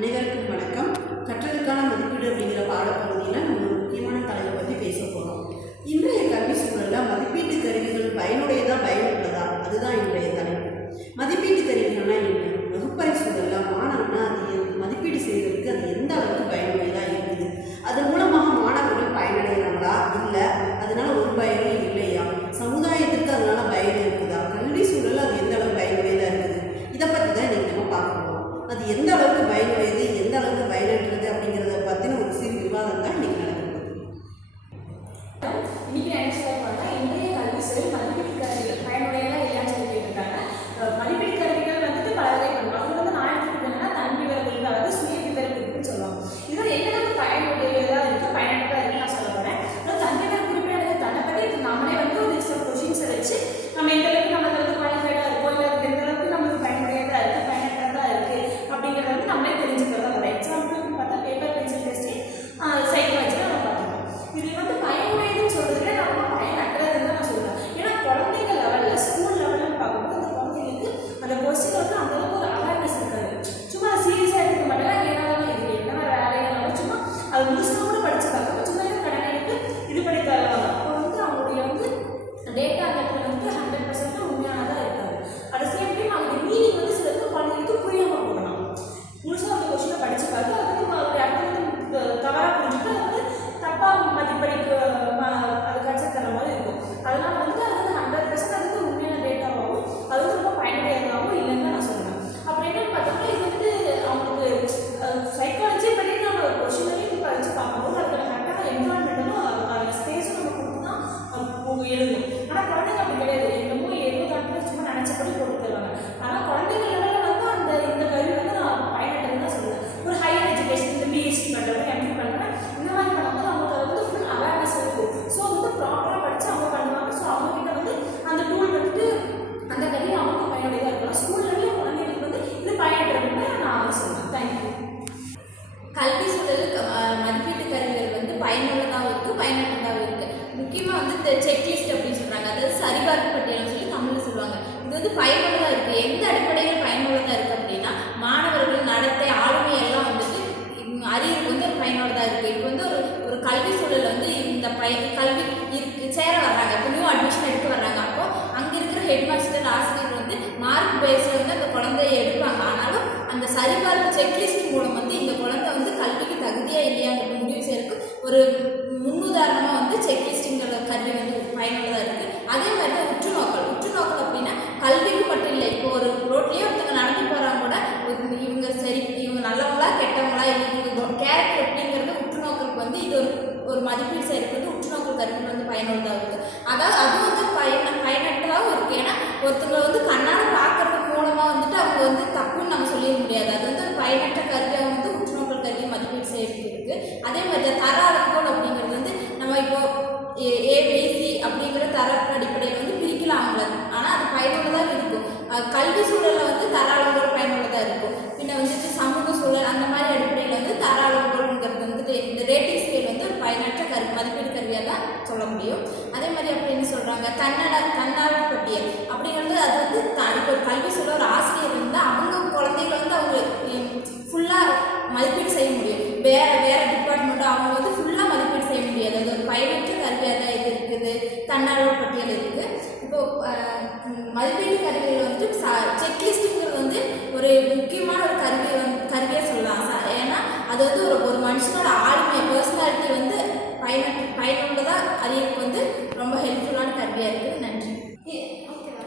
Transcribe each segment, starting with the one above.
அனைவருக்கும் வணக்கம். கற்றலுக்கான மதிப்பீடு அப்படிங்கிற பாடப்பகுதியில் நம்ம ஒரு முக்கியமான தலைப்பை பற்றி பேச போகிறோம். இன்றைய கல்வி சூழலில் மதிப்பீட்டு கருவிகள் பயனுடையதா பயனுள்ளதா, அதுதான் இன்றைய தலைப்பு. மதிப்பீட்டு கருவிகள்னா என்ன? வகுப்பறை சூழலில் மாணவனா அது மதிப்பீடு செய்வதற்கு அது எந்த அளவுக்கு பயனுடையதாக இருக்குது, அதன் மூலமாக மாணவர்கள் பயனடைகிறாங்களா, இல்லை அதனால ஒரு பயனும் இல்லையா, சமுதாயத்திற்கு அதனால பயன் இருக்குதா, கல்வி சூழலில் அது எந்த அளவுக்கு பயனுடையதாக இருக்குது, இதை பற்றி தான் இன்றைக்கி நம்ம பார்க்க போகிறோம். அது எந்த அளவுக்கு பயனுடையது, எந்த அளவுக்கு பயனற்றது அப்படிங்கிறத பற்றின ஒரு சிறு விவாதம் தான் இன்னைக்கு நடக்குது. இன்னைக்கு நான் என்ன சொல்ல போறேன்னா, இன்றைய கல்வி சூழல் மதிப்பீட்டு கருவிகள் பயனுடையதா இல்லையான்னு சொல்லி கேட்டிருக்காங்க. மதிப்பீட்டு கருவிகள் வந்துட்டு பல வகை பண்ணுவாங்க. அது வந்து நான் எடுத்துக்கிட்டேன்னா தன் விவரங்கள், அதாவது சுய விவரக்குறிப்புன்னு சொல்லுவாங்க. இதில் எந்த அளவுக்கு பயனுடையதா இருக்கு பயனற்றதா இருக்குன்னு நான் சொல்ல போறேன். தன் விவர குறிப்பிடாத தன்னை பற்றி நாமளே வந்து ஒரு கொஷின்ஸை வச்சு நம்ம எந்த அளவுக்கு நம்ம வந்து குவாலிஃபைடா இருக்கோம், இல்லை எந்த அளவுக்கு நமக்கு பயனுடையதா இருக்கு பயனற்றதா இருக்கு அப்படிங்கிறத வந்து நம்மளே தெரிஞ்சுக்கிறதா வரும். எக்ஸாம்பிளுக்கு பார்த்தா பேப்பர் பென்சில் டெஸ்ட் சைக்காலஜி நம்ம பார்த்துக்கோம். இது வந்து பயனுடையதுன்னு சொல்றதுல நம்ம பயனற்றதுன்னு தான் நான் சொல்றேன். ஏன்னா குழந்தைங்க லெவலில் ஸ்கூல் லெவலில் பார்க்கும்போது அந்த குழந்தைங்களுக்கு அந்த கொஸ்டினுக்கு அந்த அளவுக்கு ஒரு அவேர்னஸ் இருக்காது. சும்மா சீரியஸாக எடுத்துக்க மாட்டாங்க. ஏன்னாலும் இது என்ன வேலைனாலும் சும்மா அது முழுசாக கூட படிச்சு பார்க்க சும்மா கடனைக்கு இது பண்ணி தருவாங்க. அப்போ வந்து அவங்களுடைய வந்து டேட்டா அந்த வந்து 100% உண்மையானதாக இருக்காது. அட் சேம் டைம் அவங்க மீனிங் வந்து சில குழந்தைங்களுக்கு புரியாமல் போகலாம். முழுசாக அந்த கொஸ்டினை படிச்சு பார்த்து அதுக்கு அவருடைய அர்த்தம் வந்து தவறாக புரிஞ்சுட்டு அது வந்து தப்பாக மதிப்படிக்கு அது கன்செப்ட் தர மாதிரி இருக்கும். அதனால வந்து அது வந்து 100% அது வந்து உண்மையான டேட்டாவாகவும் அது வந்து ரொம்ப பயனுடையதாகவும் இல்லைன்னு தான் நான் சொல்லுவேன். அப்புறம் என்னன்னு பார்த்தோம்னா இது வந்து அவங்களுக்கு சைக்காலஜி பற்றி நம்ம ஒரு கொஸ்டினையும் படித்து பார்க்கும்போது அதுக்கு கரெக்டான என்விரான்மெண்ட்டும் அதுக்கான ஸ்பேஸும் நம்ம கொடுத்து தான் எழுதணும். ஆனால் குழந்தைங்க அப்படி கிடையாது. என்னமோ ஏதோ தட்டு சும்மா நினச்சபடி போட்டு தருவாங்க. ஆனால் குழந்தைங்க லெவலில் வந்து அந்த இந்த கல்வி வந்து நான் பயனற்றதுன்னு தான் சொல்லுவேன். ஒரு ஹையர் எஜுகேஷன் இந்த பிஹெச்டி பண்ணுறேன், எம்டி பண்ணுறேன், இந்த மாதிரி பண்ணும்போது அவங்களுக்கு அது வந்து ஃபுல் அவேர்னஸ் இருக்கும். ஸோ வந்து ப்ராப்பராக படித்து அவங்க பண்ணுவாங்க. ஸோ அவங்ககிட்ட வந்து அந்த டூல் வந்துட்டு அந்த கல்வி அவங்களுக்கு பயனுடையதாக இருக்கணும். ஸ்கூல் லெவலில் குழந்தைங்களுக்கு வந்து இது பயனற்றதுன்னு நான் வந்து சொல்லுவேன். தேங்க்யூ. கல்வி சூழலுக்கு மதிப்பீட்டு கருவிகள் வந்து பயனுள்ளதாகவும் இருக்குது பயனற்றதாகவும் இருக்குது. முக்கியமாக வந்து இந்த செக்லிஸ்ட் அப்படின்னு சொல்கிறாங்க, அதாவது சரிபார்ப்பு பட்டியல்னு சொல்லி தமிழில் சொல்லுவாங்க. இது வந்து பயனுள்ளதாக இருக்குது. எந்த அடிப்படையில் பயனுள்ளதாக இருக்குது அப்படின்னா மாணவர்கள் நடத்தை ஆளுமை எல்லாம் வந்துட்டு அறிவுக்கு வந்து ஒரு பயனுள்ளதாக இருக்குது. இப்போ வந்து ஒரு கல்வி சூழல் வந்து இந்த கல்வி இருக்கு சேர வர்றாங்க, இப்போ நியூ அட்மிஷன் எடுக்க வர்றாங்க. அப்போ அங்கே இருக்கிற ஹெட் மாஸ்டர் ஆசிரியர் வந்து மார்க் பேஸில் வந்து அந்த குழந்தைய எடுப்பாங்க. ஆனாலும் அந்த சரிபார்ப்பு செக்லிஸ்ட் மூலம் வந்து இந்த குழந்தை வந்து கல்விக்கு தகுதியா இல்லையாங்கிறது முடிவு செய்யறதுக்கு ஒரு முன்னுதாரணமாக வந்து செக்லிஸ்ட்டுங்கிற கல்வி வந்து பயனுள்ளதாக இருக்குது. அதே மாதிரி தான் உற்றுநோக்கல் அப்படின்னா கல்விக்கு மட்டும் இல்லை. இப்போ ஒரு ரோட்லேயே ஒருத்தவங்க நடந்து போகிறாங்க கூட இவங்க சரி இவங்க நல்லவங்களா கெட்டவங்களா, இல்லை இவங்க கேரக்டர் எப்படிங்கிறது உற்றுநோக்கலுக்கு வந்து இது ஒரு மதிப்பீடு செய்யறதுக்கு வந்து உற்றுநோக்கல் கருவி வந்து பயனுள்ளதாக இருக்குது. அதாவது அது வந்து பயனற்றதாகவும் இருக்குது. ஏன்னா ஒருத்தவங்க வந்து கண்ணால் பார்க்கறது மூலமாக வந்துட்டு அவங்க வந்து தப்புன்னு நம்ம சொல்லிட முடியாது. அது வந்து ஒரு பயனற்ற கருவியாக வந்து உற்றுநோக்கல் கருவியை மதிப்பீடு செய்யறதுக்கு இருக்குது. அதே மாதிரி தர அளவுகோல் அப்படிங்கிறது வந்து நம்ம இப்போ ஏபிசி அப்படிங்கிற தர அடிப்படையில் வந்து பிரிக்கலாம் அவங்கள. ஆனால் அது பயனுள்ளதாக இருக்கும். கல்வி சூழலில் வந்து தர அளவுகோல் பயனுள்ளதாக இருக்கும். பின்ன வந்துட்டு சமூக சூழல் அந்த மாதிரி அடிப்படையில் வந்து தர அளவுகோல்ங்கிறது வந்துட்டு இந்த ரேட்டிங் ஸ்கேல் வந்து ஒரு பயனற்ற மதிப்பீடு கருவியாக தான் சொல்ல முடியும். அதே மாதிரி அப்படின்னு சொல்கிறாங்க தன்னார்வ பட்டியல் அப்படிங்கிறது அது வந்து இப்போ ஒரு கல்வி சூழல் ஒரு ஆசிரியர் இருந்தால் அவங்க குழந்தைகளை வந்து அவங்க ஃபுல்லாக மதிப்பீடு செய்ய முடியும். வேறு டிபார்ட்மெண்ட்டோ அவங்க வந்து ஃபுல்லாக மதிப்பீடு செய்ய முடியாது. அது ஒரு பயனற்ற கருவியாக தான் இது இருக்குது. தன்னார்வ பட்டியல் இருக்குது. இப்போது மதிப்பீட்டு கருவிகள் வந்து செக்லிஸ்ட்டுங்கிறது வந்து ஒரு முக்கியமான ஒரு கருவியாக சொல்லலாம். ஏன்னா அது வந்து ஒரு மனுஷனோட ஆளுமை பர்சனாலிட்டி வந்து பயனுள்ளதாக அறியறதுக்கு வந்து ரொம்ப ஹெல்ப்ஃபுல்லான கருவியாக இருக்குது. நன்றி. ஓகேவா?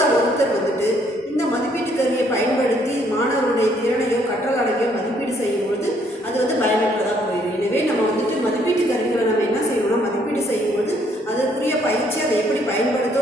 தெரியாத ஒருத்தர் வந்துட்டு இந்த மதிப்பீட்டு கருவியை பயன்படுத்தி மாணவருடைய திறனையோ கற்றல் அடைவையோ மதிப்பீடு செய்யும்பொழுது அது வந்து பயனற்றதாக போயிடும். எனவே நம்ம வந்துட்டு மதிப்பீட்டு கருவிகளை நம்ம என்ன செய்யணும்னா மதிப்பீடு செய்யும்போது அதற்குரிய பயிற்சி அதை எப்படி பயன்படுத்த